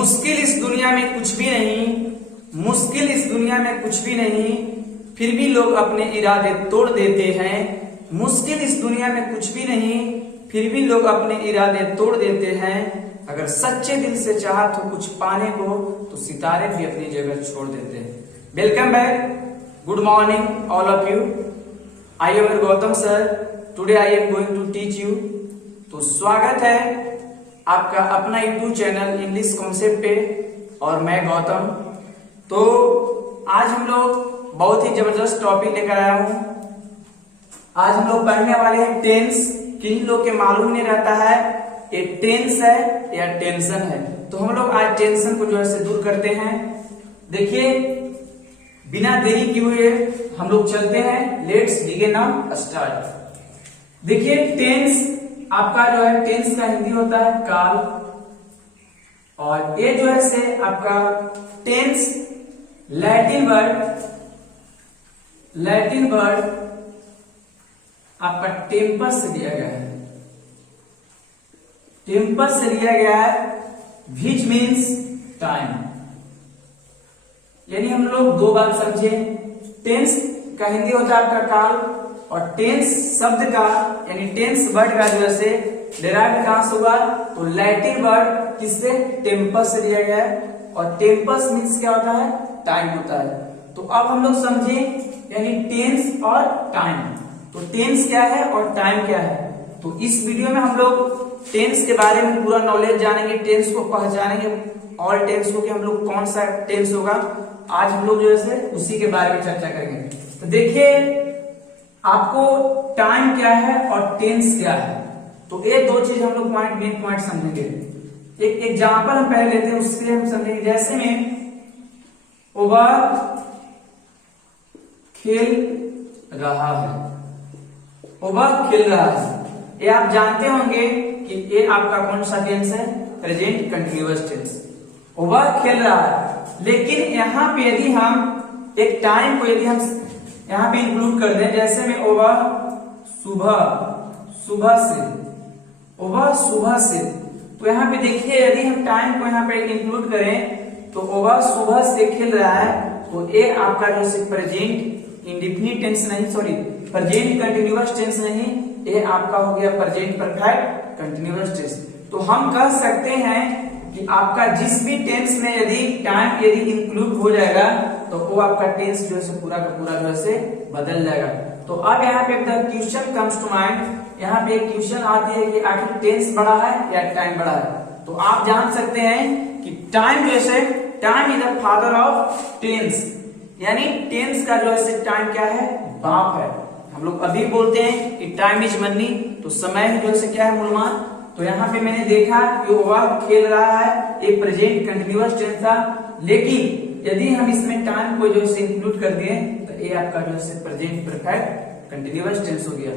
मुश्किल इस दुनिया में कुछ भी नहीं, मुश्किल इस दुनिया में कुछ भी नहीं, फिर भी लोग अपने इरादे तोड़ देते हैं। मुश्किल इस दुनिया में कुछ भी नहीं, फिर भी लोग अपने इरादे तोड़ देते हैं। अगर सच्चे दिल से चाहत हो कुछ पाने को, तो सितारे भी अपनी जगह छोड़ देते हैं। Welcome back, good morning all of you. I am Gautam sir, today I am going to teach you. तो स्वागत है आपका अपना यूट्यूब चैनल इंग्लिश कॉन्सेप्ट पे, और मैं गौतम। तो आज हम लोग बहुत ही जबरदस्त टॉपिक लेकर आया हूं। आज हम लोग पढ़ने वाले हैं टेंस। किन लोग के मालूम नहीं रहता है ये टेंस है या टेंशन है, तो हम लोग आज टेंशन को जो है से दूर करते हैं। देखिए, बिना देरी किए हुए हम लोग चलते हैं। Let's begin now, start. देखिए, टेंस आपका जो है टेंस का हिंदी होता है काल, और ये जो है से आपका टेंस लैटिन वर्ड आपका टेम्पस से लिया गया है। टेम्पस से लिया गया है, विच मीन्स टाइम। यानी हम लोग दो बात समझे। टेंस का हिंदी होता है आपका काल, और टेंस शब्द का यानी टेंस वर्ड का जो है डेराइव कहां से हुआ, तो लैटिन वर्ड किससे, टेम्पस से लिया गया है। और टेम्पस मीन्स क्या होता है, टाइम होता है। तो अब हम लोग समझे यानी टेंस और टाइम। तो टेंस क्या है और टाइम क्या है। तो इस वीडियो में हम लोग टेंस के बारे में पूरा नॉलेज जानेंगे, टेंस को पहचानेंगे, और टेंस को कि हम लोग कौन सा टेंस होगा। आज हम लोग जो है उसी के बारे में चर्चा करेंगे। तो देखिए, आपको टाइम क्या है और टेंस क्या है, तो ये दो चीज हम लोग मेन पॉइंट समझेंगे। एक एग्जांपल हम पहले लेते हैं, उससे हम समझेंगे। जैसे में वह खेल रहा है, वह खेल रहा है, ये आप जानते होंगे कि ये आपका कौन सा टेंस है, प्रेजेंट कंटिन्यूअस टेंस। वह खेल रहा है, लेकिन यहाँ पे यदि हम एक टाइम को यदि हम यहाँ पे इंक्लूड कर दें, जैसे में वह सुबह से, तो यहाँ पे देखिए यदि हम टाइम को यहाँ पे इंक्लूड करें, तो वह सुबह से खेल रहा है, तो ये आपका जो प्रेजेंट इंडेफिनिट टेंस नहीं, सॉरी प्रेजेंट कंटिन्यूअस टेंस नहीं, ये आपका हो गया प्रेजेंट परफेक्ट कंटिन्यूअस टेंस। तो हम कह सकते हैं कि आपका जिस भी टेंस में यदि टाइम यदि इंक्लूड हो जाएगा, तो वो आपका टेंस जो है पूरा का पूरा जो है बदल जाएगा। तो अब यहाँ पे the question comes to mind, यहाँ पे एक क्वेश्चन आती है कि आखिर टेंस बड़ा है या टाइम बड़ा है। तो आप जान सकते हैं कि टाइम जैसे time is the father of tense, यानी टेंस का जो है टाइम क्या है, बाप है। हम लोग अभी बोलते हैं कि टाइम इज मनी, तो समय जो है क्या है, मूलमान। तो यहाँ पे मैंने देखा कि वह खेल रहा है, एक प्रेजेंट कंटिन्यूअस टेंस था, लेकिन यदि हम इसमें टाइम को जो है इंक्लूड कर दिए, तो ये आपका जो है प्रेजेंट परफेक्ट कंटिन्यूअस टेंस हो गया।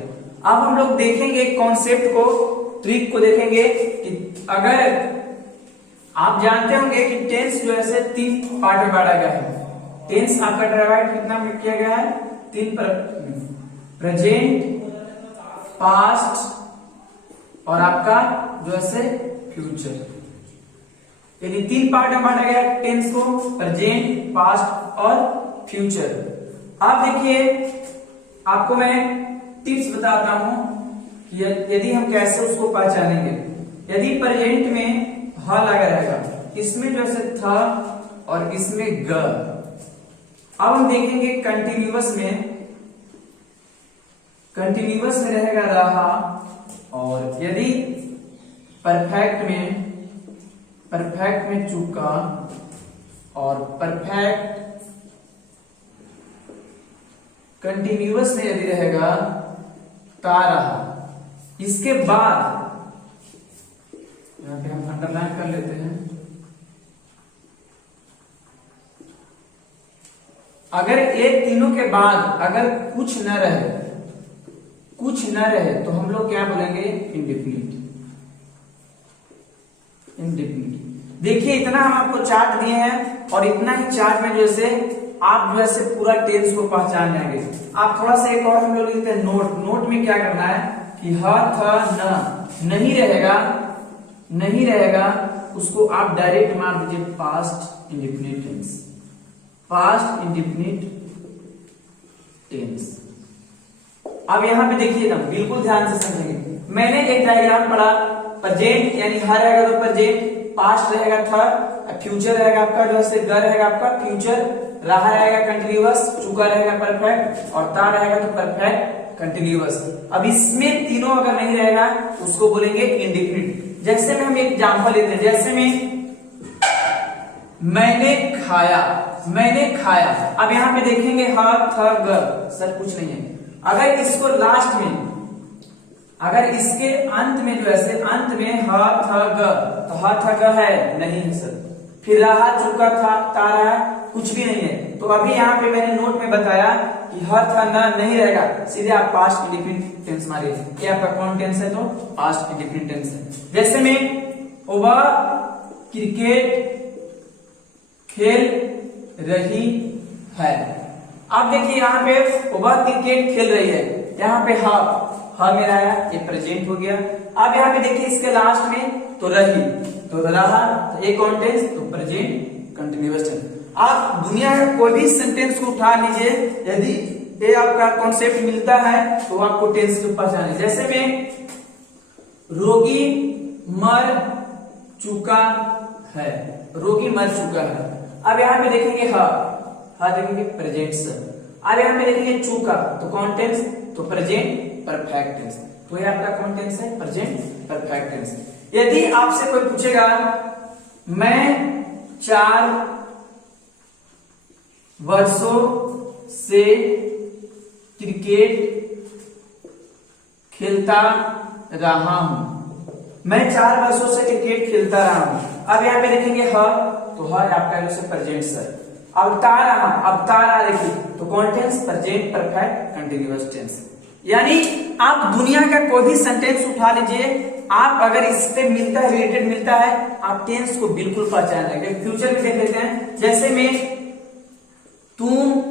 अब हम लोग देखेंगे कॉन्सेप्ट को, ट्रिक को देखेंगे कि अगर आप जानते होंगे कि टेंस जो है तीन पार्ट में बांटा गया है। टेंस आपका डिवाइड कितना में किया गया है, तीन प्रेजेंट, पास्ट और आपका जो है फ्यूचर, यानी तीन पार्ट में बांटा गया टेंस को, प्रेजेंट, पास्ट और फ्यूचर। अब देखिए, आपको मैं टिप्स बताता हूं कि यदि हम कैसे उसको पहचानेंगे। यदि प्रेजेंट में ह लगा रहेगा, इसमें जो है था और इसमें ग। अब हम देखेंगे कंटिन्यूअस में रहेगा रहा, और यदि परफेक्ट में चुका, और परफेक्ट कंटिन्यूअस में यदि रहेगा ता रहा। इसके बाद यहाँ पे हम अंडरलाइन कर लेते हैं, अगर ये तीनों के बाद अगर कुछ न रहे तो हम लोग क्या बोलेंगे, इंडेफिनिट। देखिए, इतना हम आपको चार्ट दिए हैं, और इतना ही चार्ट में जैसे आप जो है पूरा टेंस को पहचान जाएंगे। आप थोड़ा सा एक और हम लोग लिखते हैं नोट में क्या करना है कि ह थ न नहीं रहेगा उसको आप डायरेक्ट मार दीजिए past indefinite tense, past indefinite tense. अब यहाँ पे देखिएगा, बिल्कुल ध्यान से समझेंगे। मैंने एक डायग्राम पढ़ा, प्रेजेंट यानी हर रहेगा तो प्रेजेंट, पास्ट रहेगा था, फ्यूचर रहेगा आपका जो है गर रहेगा आपका फ्यूचर, रहा रहेगा कंटिन्यूअस, चुका रहेगा परफेक्ट, और ता रहेगा तो परफेक्ट कंटिन्यूअस। अब इसमें तीनों अगर नहीं रहेगा उसको बोलेंगे इंडेफिनिट। जैसे में हम एक एग्जांपल लेते हैं, जैसे में मैंने खाया, मैंने खाया। अब यहाँ पे देखेंगे ह थ ग, सर कुछ नहीं है। अगर इसको लास्ट में, अगर इसके अंत में जो है अंत में ह थ ग, तो ह थ ग है नहीं है सर, फिर रहा चुका था ता रहा कुछ भी नहीं है। तो अभी यहाँ पे मैंने नोट में बताया कि ह था न नहीं रहेगा, सीधे आप पास्ट इंडेफिनिट टेंस मारिए। क्या आपका कौन टेंस है? तो पास्ट इंडेफिनिट टेंस है। जैसे में वह क्रिकेट खेल रही है। अब देखिए यहाँ पे वह क्रिकेट खेल रही है, यहाँ पे ह मेरा आया, ये प्रेजेंट हो गया। अब यहाँ पे देखिए इसके लास्ट में तो रही, तो रहा, तो एक कौन टेंस? तो प्रेजेंट कंटिन्यूअस टेंस। आप दुनिया का कोई भी सेंटेंस को उठा लीजिए, यदि ये आपका कॉन्सेप्ट मिलता है तो आपको टेंस के पहचान है। जैसे में रोगी मर चुका है, रोगी मर चुका है। अब यहाँ पे देखेंगे देखेंगे प्रेजेंट सर। अब यहाँ पे देखेंगे चुका, तो कौन टेंस? तो प्रेजेंट परफेक्ट टेंस। तो ये आपका कौन टेंस है? Present perfect tense. यदि आपसे कोई पूछेगा मैं 4 वर्षों से क्रिकेट खेलता रहा हूं, मैं 4 वर्षों से क्रिकेट खेलता रहा हूं। अब यहाँ पे देखेंगे तो आपका जैसे प्रेजेंट सर। अब ता रहा देखिए, तो कौन tense? Present perfect continuous tense. यानी आप दुनिया का कोई भी सेंटेंस उठा लीजिए, आप अगर इससे मिलता है, रिलेटेड मिलता है, आप टेंस को बिल्कुल पहचान लेंगे। फ्यूचर में देख लेते हैं, जैसे में तुम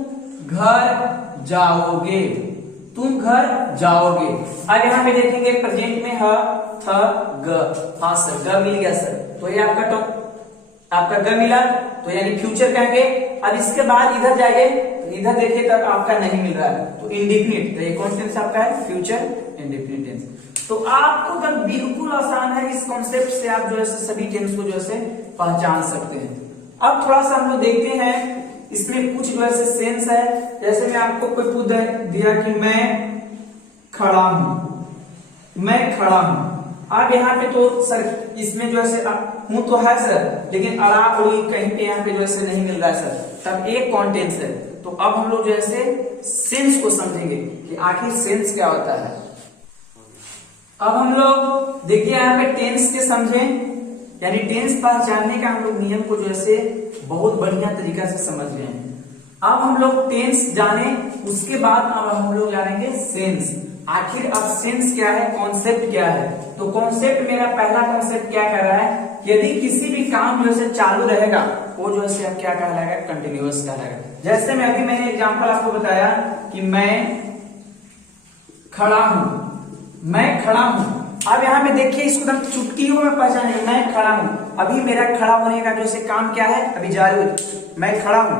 घर जाओगे, तुम घर जाओगे। अब यहाँ पे देखेंगे प्रेजेंट में थ ग, हाँ सर ग मिल गया सर, तो ये आपका ग मिला, तो यानी फ्यूचर कहेंगे। अब इसके बाद इधर जाएंगे, तो इधर देखिए तक आपका नहीं मिल रहा है, तो इंडेफिनिट, तो ये कौन टेंस आपका है? Future indefinite tense. तो आपको तो बिल्कुल आसान है, इस कॉन्सेप्ट से आप जो है सभी टेंस को जो है पहचान सकते हैं। अब थोड़ा सा हम लोग देखते हैं, इसमें कुछ जो है सेंस है। जैसे मैं आपको कोई पूछ दिया कि मैं खड़ा हूं, मैं खड़ा हूं। अब यहाँ पे तो सर इसमें जो है हूं तो है सर, लेकिन अड़ा उड़ी कहीं पे यहाँ पे जो है नहीं मिल रहा है सर, तब एक कौन टेंस है? तो अब हम लोग जो है सेंस को समझेंगे कि आखिर सेंस क्या होता है। अब हम लोग देखिए यहाँ पे टेंस के समझें, यानी टेंस पहचानने का हम लोग नियम को जो है बहुत बढ़िया तरीका से समझ गए हैं। अब हम लोग टेंस जाने, उसके बाद अब हम लोग जानेंगे सेंस। आखिर अब सेंस क्या है, कॉन्सेप्ट क्या है? तो कॉन्सेप्ट, मेरा पहला कॉन्सेप्ट क्या कह रहा है? यदि किसी भी काम जो है चालू रहेगा, वो जो है अब क्या कहलाएगा? कंटिन्यूअस कहलाएगा। जैसे मैं अभी मैंने एग्जांपल आपको बताया कि मैं खड़ा हूं, मैं खड़ा हूं। अब यहाँ पे देखिए, इसको एकदम चुटकियों में पहचाने, मैं खड़ा हूं। अभी मेरा खड़ा होने का जो है काम क्या है? अभी जारी, मैं खड़ा हूं।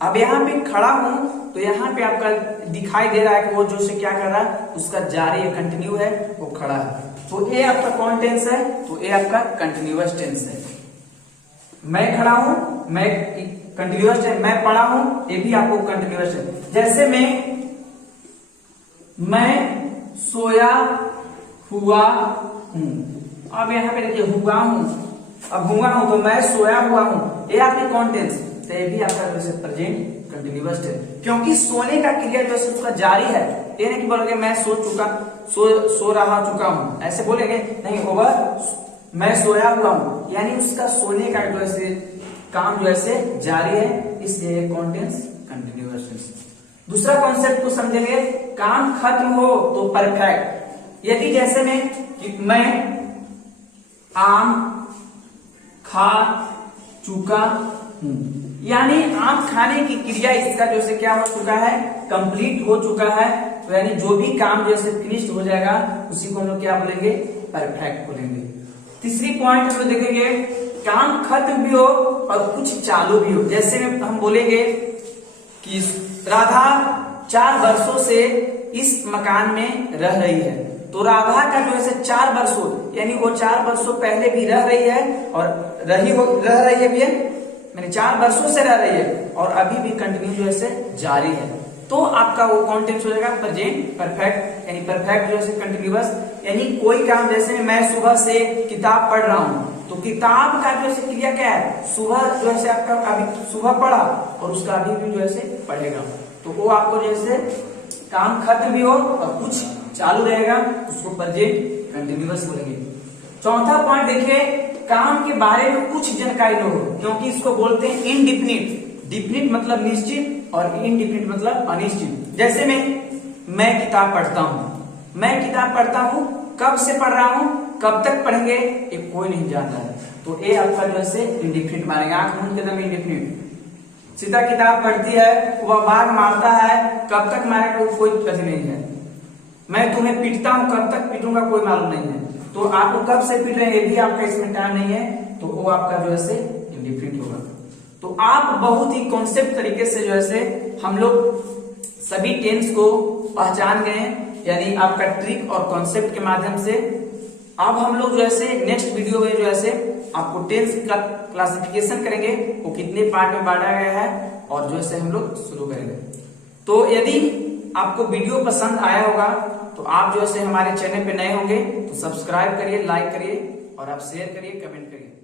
अब यहाँ पे खड़ा हूं, तो यहाँ पे आपका दिखाई दे रहा है कि वो जो से क्या कर रहा है, उसका जारी है, कंटिन्यू है, वो खड़ा है। तो ये आपका कौन टेंस है? तो ये आपका कंटिन्यूअस टेंस है। मैं खड़ा हूं, मैं कंटिन्यूअस टेंस, मैं पढ़ा हूं, ये भी आपको कंटिन्यूअस टेंस। जैसे मैं सोया हुआ हूं। अब यहाँ पे देखिए हुआ हूं, अब हुआ हूं तो मैं सोया हुआ हूं, ये आपकी कौन टेंस? तो ये भी आपका जो है प्रेजेंट कंटिन्यूअस टेंस, क्योंकि सोने का क्रिया जो है उसका जारी है। ये नहीं कि बोलोगे मैं सो चुका हूं, ऐसे बोलेंगे नहीं होगा। मैं सोया हुआ हूं, यानी उसका सोने का जो है काम जो है जारी है, इसलिए कौन टेंस? Continuous tense. दूसरा कॉन्सेप्ट को समझेंगे, काम खत्म हो तो परफेक्ट। यदि जैसे मैं आम खा चुका हूं, यानी आम खाने की क्रिया इसका जो है क्या हो चुका है? कंप्लीट हो चुका है। तो यानी जो भी काम जो है फिनिश्ड हो जाएगा, उसी को हम लोग क्या बोलेंगे? परफेक्ट बोलेंगे। तीसरी पॉइंट हम लोग देखेंगे, काम खत्म भी हो और कुछ चालू भी हो। जैसे में हम बोलेंगे कि राधा 4 वर्षों से इस मकान में रह रही है, तो राधा का जो है 4 वर्षों यानी वो 4 वर्षों पहले भी रह रही है और रह रही है भी है, मैंने 4 वर्षों से रह रही है और अभी भी कंटिन्यू जो है जारी है। तो आपका वो कौन टेंस हो जाएगा, प्रेजेंट परफेक्ट, यानी परफेक्ट जो है कंटिन्यूअस। यानी कोई काम, जैसे मैं सुबह से किताब पढ़ रहा हूँ, तो किताब का जो है क्रिया क्या है, सुबह जो है आपका अभी सुबह पढ़ा और उसका अभी भी जो है पढ़ेगा, तो वो आपको जैसे काम खत्म भी हो और कुछ चालू रहेगा, उसको प्रेजेंट कंटिन्यूअस बोलेंगे। चौथा पॉइंट देखिए, काम के बारे में कुछ जानकारी न हो, क्योंकि इसको बोलते हैं इनडिफिनिट। डिफिनिट मतलब निश्चित और इनडिफिनिट मतलब अनिश्चित। जैसे मैं किताब पढ़ता हूँ, मैं किताब पढ़ता हूँ, कब से पढ़ रहा हूँ, कब तक पढ़ेंगे ये कोई नहीं जानता है, तो ये आपका जो है इनडिफिनिट मानेंगे। आंख मूंद के दम इनडिफिनिट। सीता किताब पढ़ती है, वह बाघ मारता है, कब तक मारेगा वो कोई पता नहीं है। मैं तुम्हें पीटता हूँ, कब तक पीटूंगा कोई मालूम नहीं है, तो आपको कब से पीट रहे हैं ये भी आपका इसमें टाइम नहीं है, तो वो आपका जो है इनडिफिनिट होगा। तो आप बहुत ही कॉन्सेप्ट तरीके से जो है हम लोग सभी टेंस को पहचान गए हैं, यानी आपका ट्रिक और कॉन्सेप्ट के माध्यम से। अब हम लोग जो है नेक्स्ट वीडियो में जो है आपको टेंस का क्लासिफिकेशन करेंगे, वो कितने पार्ट में बांटा गया है और जो है हम लोग शुरू करेंगे। तो यदि आपको वीडियो पसंद आया होगा तो आप जो है हमारे चैनल पे नए होंगे तो सब्सक्राइब करिए, लाइक करिए और आप शेयर करिए, कमेंट करिए।